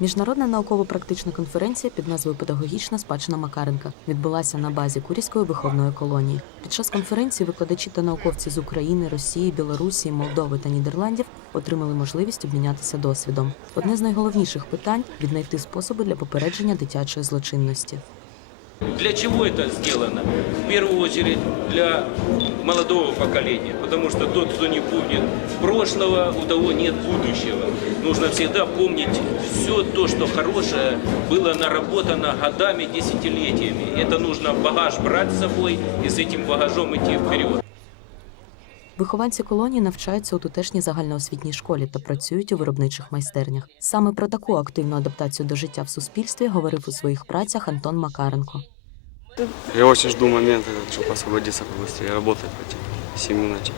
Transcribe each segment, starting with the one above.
Міжнародна науково-практична конференція під назвою Педагогічна спадщина Макаренка відбулася на базі Курівської виховної колонії. Під час конференції викладачі та науковці з України, Росії, Білорусі, Молдови та Нідерландів отримали можливість обмінятися досвідом. Одне з найголовніших питань віднайти способи для попередження дитячої злочинності. Для чего это сделано? В первую очередь для молодого поколения, потому что тот, кто не помнит прошлого, у того нет будущего. Нужно всегда помнить все то, что хорошее было наработано годами, десятилетиями. Это нужно багаж брать с собой и с этим багажом идти вперед. Вихованці колонії навчаються у тутешній загальноосвітній школі та працюють у виробничих майстернях. Саме про таку активну адаптацію до життя в суспільстві говорив у своїх працях Антон Макаренко. Я дуже жду момент, щоб освободитися побыстрее, пойти, семью найти.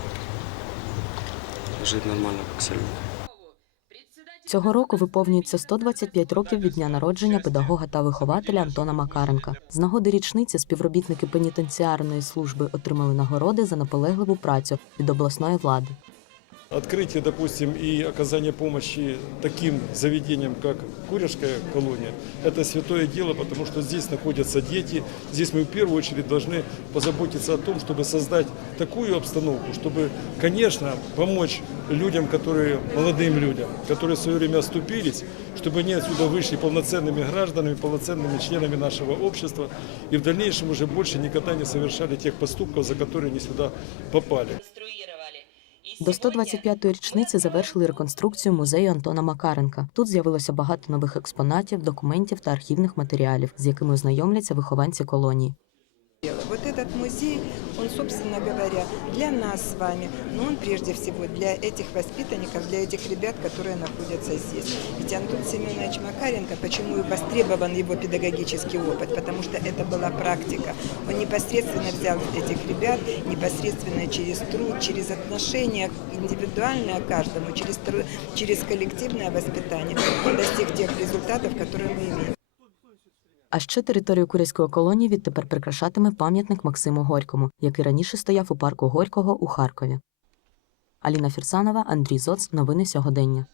Жити нормально, як люди. Цього року виповнюється 125 років від дня народження педагога та вихователя Антона Макаренка. З нагоди річниці співробітники пенітенціарної служби отримали нагороди за наполегливу працю від обласної влади. Открытие, допустим, и оказание помощи таким заведениям, как Куряшская колония, это святое дело, потому что здесь находятся дети. Здесь мы в первую очередь должны позаботиться о том, чтобы создать такую обстановку, чтобы, конечно, помочь людям, которые, молодым людям, которые в свое время оступились, чтобы они отсюда вышли полноценными гражданами, полноценными членами нашего общества и в дальнейшем уже больше никогда не совершали тех поступков, за которые они сюда попали. До 125-ї річниці завершили реконструкцію музею Антона Макаренка. Тут з'явилося багато нових експонатів, документів та архівних матеріалів, з якими ознайомляться вихованці колонії. Этот музей, он, собственно говоря, для нас с вами, но он прежде всего для этих воспитанников, для этих ребят, которые находятся здесь. Ведь Антон Семенович Макаренко, почему и востребован его педагогический опыт, потому что это была практика. Он непосредственно взял этих ребят, непосредственно через труд, через отношения индивидуальное каждому, через, через коллективное воспитание, он достиг тех результатов, которые мы имеем. А ще територію Куряської колонії відтепер прикрашатиме пам'ятник Максиму Горькому, який раніше стояв у парку Горького у Харкові. Аліна Фірсанова, Андрій Зоц. Новини сьогодення.